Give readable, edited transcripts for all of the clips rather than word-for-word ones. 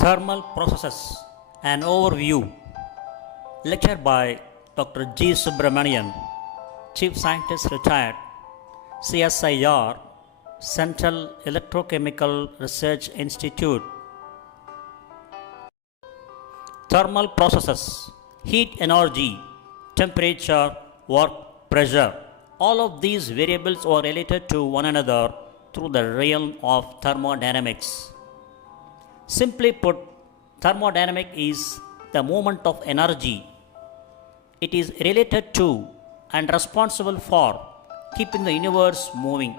Thermal Processes, an overview. Lecture by Dr.G.Subramanian, Chief Scientist retired, CSIR, Central Electrochemical Research Institute. Thermal processes, heat energy, temperature, work, pressure. All of these variables are related to one another through the realm of thermodynamics. Simply put, thermodynamics is the movement of energy. It is related to and responsible for keeping the universe moving,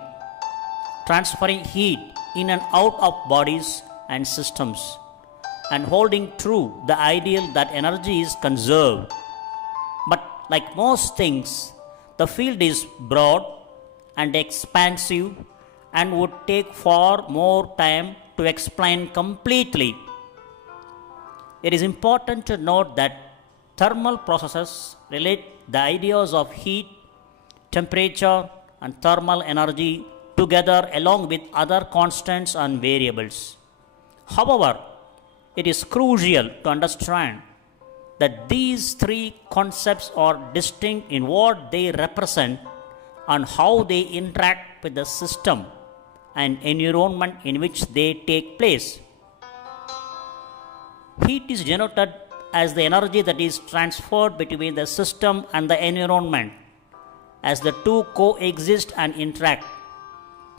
transferring heat in and out of bodies and systems, and holding true the ideal that energy is conserved. But like most things, the field is broad and expansive and would take far more time to explain completely. It is important to note that thermal processes relate the ideas of heat, temperature, and thermal energy together along with other constants and variables. However, it is crucial to understand that these three concepts are distinct in what they represent and how they interact with the system and environment in which they take place. Heat is denoted as the energy that is transferred between the system and the environment as the two coexist and interact.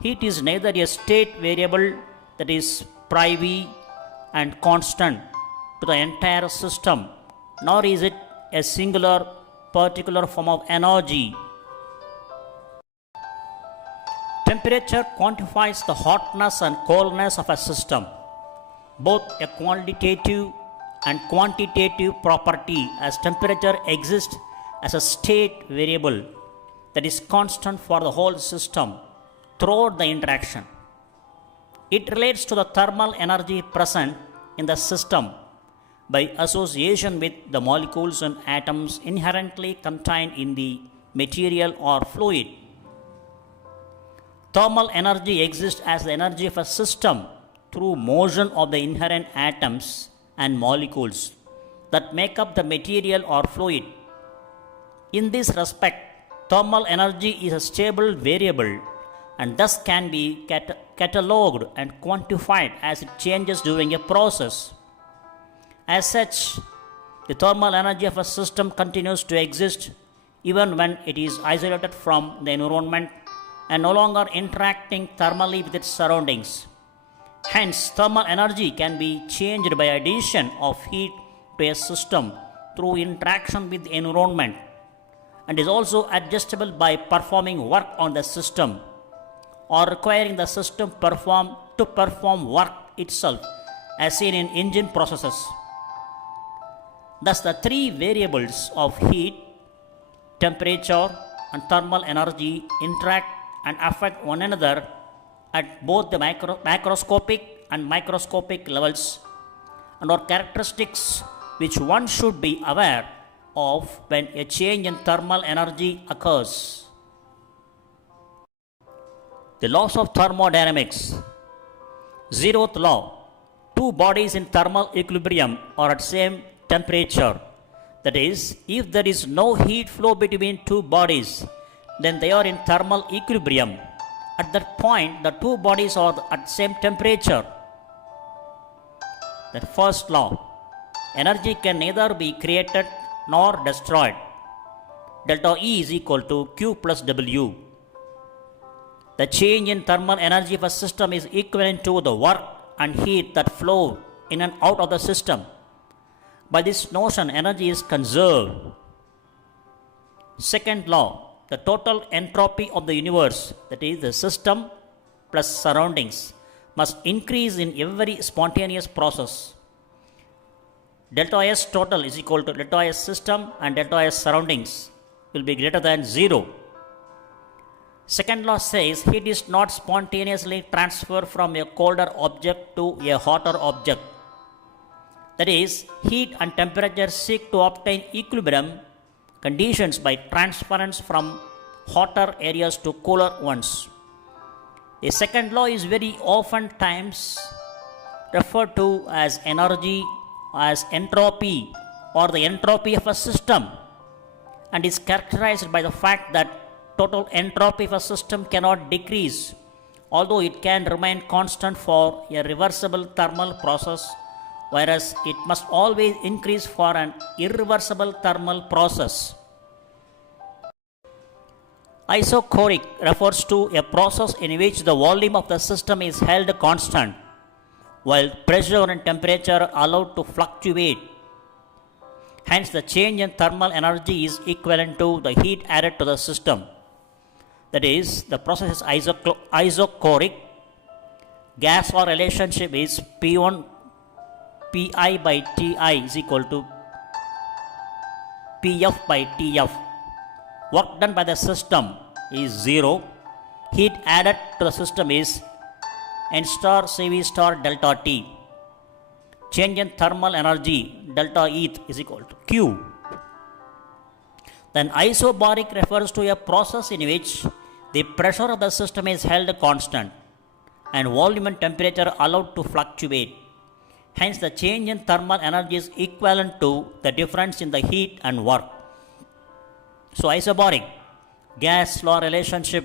Heat is neither a state variable that is private and constant to the entire system, nor is it a singular particular form of energy. Temperature quantifies the hotness and coldness of a system, both a qualitative and quantitative property, as temperature exists as a state variable that is constant for the whole system throughout the interaction. It relates to the thermal energy present in the system by association with the molecules and atoms inherently contained in the material or fluid. Thermal energy exists as the energy of a system through motion of the inherent atoms and molecules that make up the material or fluid. In this respect, thermal energy is a stable variable and thus can be catalogued and quantified as it changes during a process. As such, the thermal energy of a system continues to exist even when it is isolated from the environment and no longer interacting thermally with its surroundings. Hence, thermal energy can be changed by addition of heat to a system through interaction with the environment and is also adjustable by performing work on the system or requiring the system to perform work itself, as seen in engine processes. Thus, the three variables of heat, temperature, and thermal energy interact and affect one another at both the macroscopic and microscopic levels and are characteristics which one should be aware of when a change in thermal energy occurs. The laws of thermodynamics. Zeroth law. Two bodies in thermal equilibrium are at same temperature. That is, if there is no heat flow between two bodies, then they are in thermal equilibrium. At that point, the two bodies are at same temperature. The first law. Energy can neither be created nor destroyed. Delta E is equal to Q plus W. The change in thermal energy of a system is equivalent to the work and heat that flow in and out of the system. By this notion, energy is conserved. Second law. The total entropy of the universe, that is the system plus surroundings, must increase in every spontaneous process. Delta S total is equal to delta S system and delta S surroundings will be greater than 0. Second law says heat is not spontaneously transferred from a colder object to a hotter object. That is, heat and temperature seek to obtain equilibrium conditions by transference from hotter areas to cooler ones. A second law is very often times referred to as energy, as entropy, or the entropy of a system, and is characterized by the fact that total entropy of a system cannot decrease, although it can remain constant for a reversible thermal process, whereas it must always increase for an irreversible thermal process. Isochoric refers to a process in which the volume of the system is held constant, while pressure and temperature are allowed to fluctuate. Hence, the change in thermal energy is equivalent to the heat added to the system. That is, the process is isochoric. Gas law relationship is P1 Pi by Ti is equal to Pf by Tf. Work done by the system is 0. Heat added to the system is N star Cv star delta T. Change in thermal energy delta ETH is equal to Q. Then isobaric refers to a process in which the pressure of the system is held constant and volume and temperature allowed to fluctuate. Hence, the change in thermal energy is equivalent to the difference in the heat and work. So, isobaric gas law relationship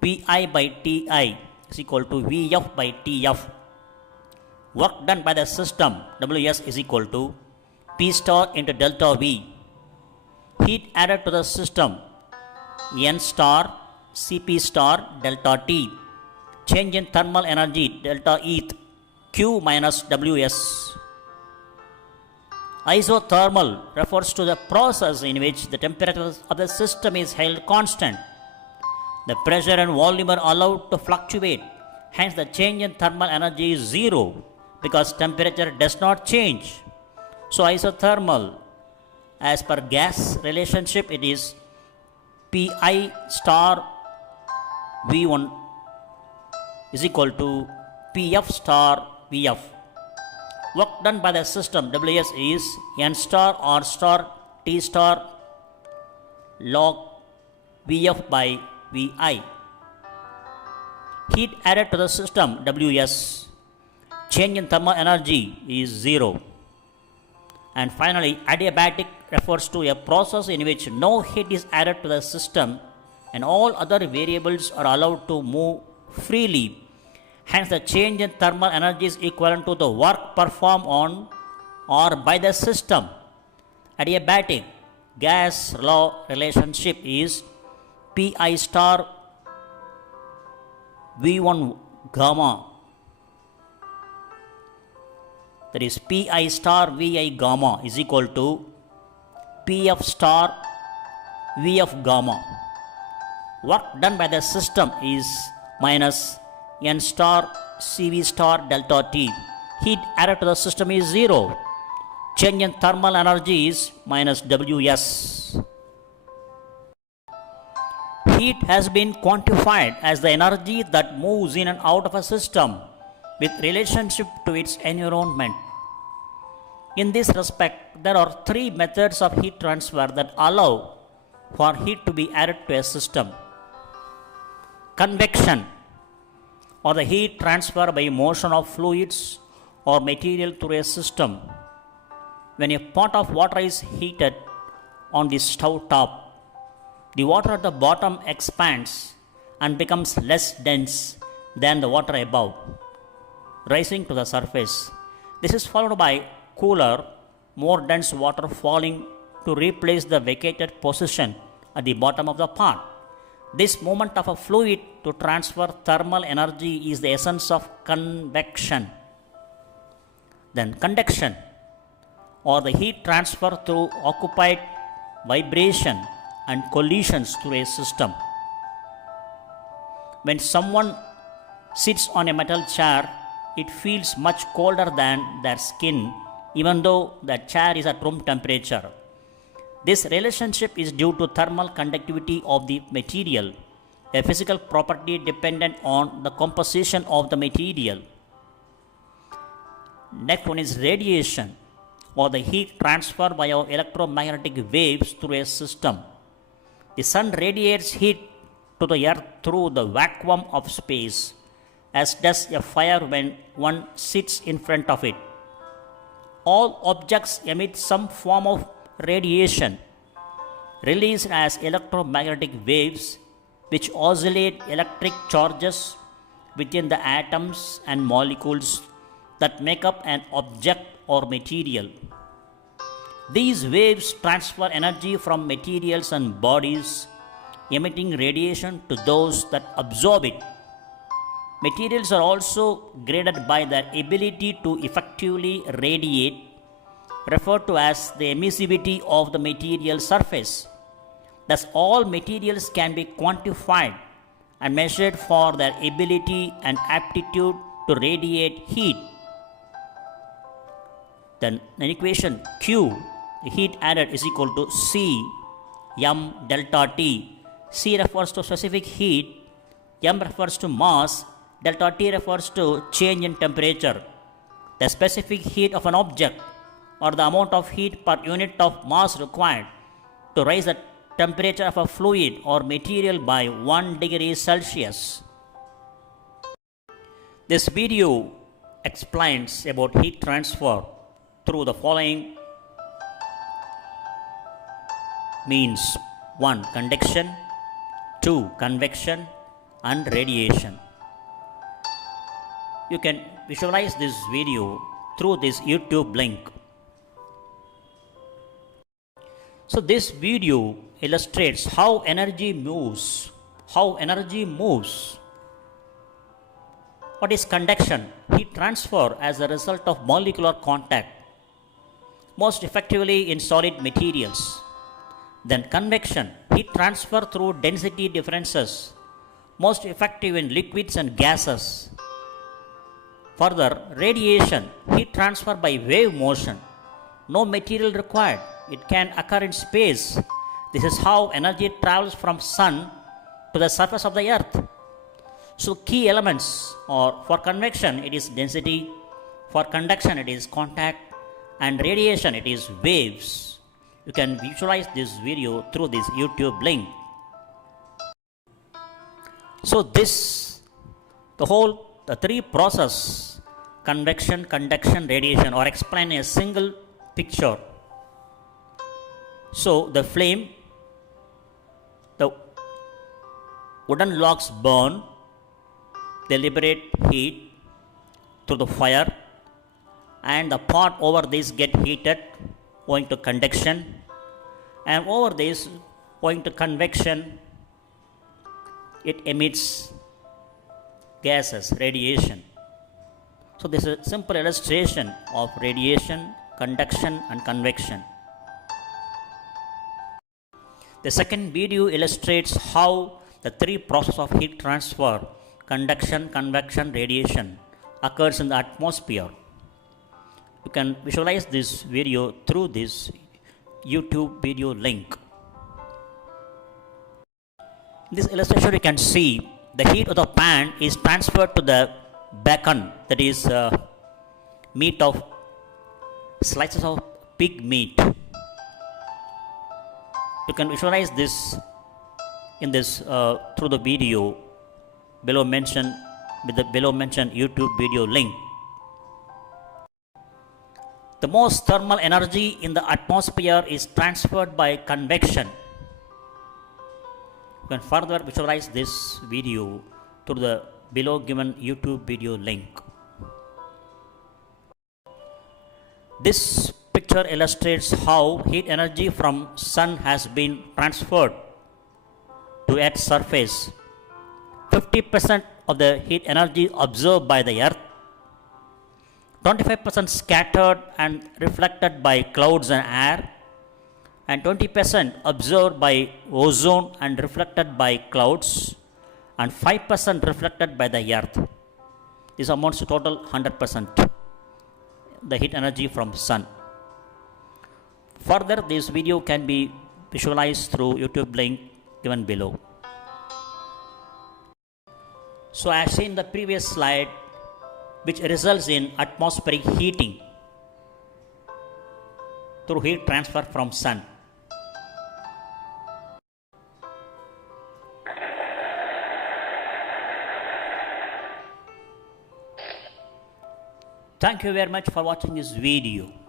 Pi by Ti is equal to Vf by Tf. Work done by the system Ws is equal to P star into delta V. Heat added to the system N star Cp star delta T. Change in thermal energy delta ETH Q minus Ws. Isothermal refers to the process in which the temperature of the system is held constant. The pressure and volume are allowed to fluctuate. Hence, the change in thermal energy is 0 because temperature does not change. So, isothermal, as per gas relationship, it is Pi star V1 is equal to Pf star Vf. Work done by the system Ws is N star R star T star log Vf by Vi. Heat added to the system Ws. Change in thermal energy is 0. And finally, adiabatic refers to a process in which no heat is added to the system and all other variables are allowed to move freely. Hence, the change in thermal energy is equivalent to the work performed on or by the system. Adiabatic gas law relationship is Pi star V1 gamma. That is Pi star Vi gamma is equal to Pf star Vf gamma. Work done by the system is minus N star Cv star delta T. Heat added to the system is 0. Change in thermal energy is minus Ws. Heat has been quantified as the energy that moves in and out of a system with relationship to its environment. In this respect, there are 3 methods of heat transfer that allow for heat to be added to a system. Convection, or the heat transfer by motion of fluids or material through a system. When a pot of water is heated on the stove top, the water at the bottom expands and becomes less dense than the water above, rising to the surface. This is followed by cooler, more dense water falling to replace the vacated position at the bottom of the pot. This movement of a fluid to transfer thermal energy is the essence of convection. Then conduction, or the heat transfer through occupied vibration and collisions through a system. When someone sits on a metal chair, it feels much colder than their skin, even though the chair is at room temperature. This relationship is due to thermal conductivity of the material, a physical property dependent on the composition of the material. Next one is radiation, or the heat transfer by electromagnetic waves through a system. The sun radiates heat to the earth through the vacuum of space. as does a fire when one sits in front of it. All objects emit some form of radiation released as electromagnetic waves which oscillate electric charges within the atoms and molecules that make up an object or material. These waves transfer energy from materials and bodies, emitting radiation to those that absorb it. Materials are also graded by their ability to effectively radiate, referred to as the emissivity of the material surface. Thus, all materials can be quantified and measured for their ability and aptitude to radiate heat. Then, in equation Q, the heat added is equal to C m delta T. C refers to specific heat, m refers to mass, delta T refers to change in temperature. The specific heat of an object or the amount of heat per unit of mass required to raise the temperature of a fluid or material by 1 degree Celsius. This video explains about heat transfer through the following means: 1. Conduction, 2. Convection, and radiation. You can visualize this video through this YouTube link. So this video illustrates how energy moves. What is conduction? Heat transfer as a result of molecular contact, most effectively in solid materials. Then convection, heat transfer through density differences, most effective in liquids and gases. Further, radiation, heat transfer by wave motion, no material required. It can occur in space. This is how energy travels from sun to the surface of the earth. So key elements are: for convection it is density, for conduction it is contact, and radiation it is waves. You can visualize this video through this YouTube link. So the three process, convection, conduction, radiation, are explained in a single picture. So the flame, the wooden logs burn, they liberate heat through the fire, and the pot over this get heated owing to conduction, and over this owing to convection it emits gases, radiation. So this is a simple illustration of radiation, conduction, and convection. The second video illustrates how the three processes of heat transfer, conduction, convection, radiation, occurs in the atmosphere. You can visualize this video through this YouTube video link. In this illustration you can see the heat of the pan is transferred to the bacon, that is meat of slices of pig meat. You can visualize this in this through the video below mentioned with the below mentioned YouTube video link. The most thermal energy in the atmosphere is transferred by convection. You can further visualize this video through the below given YouTube video link. This picture illustrates how heat energy from sun has been transferred to Earth's surface. 50% of the heat energy absorbed by the Earth, 25% scattered and reflected by clouds and air, and 20% absorbed by ozone and reflected by clouds, and 5% reflected by the earth. This amounts to total 100%, the heat energy from sun. Further, this video can be visualized through YouTube link given below. So as seen in the previous slide, which results in atmospheric heating through heat transfer from sun. Thank you very much for watching this video.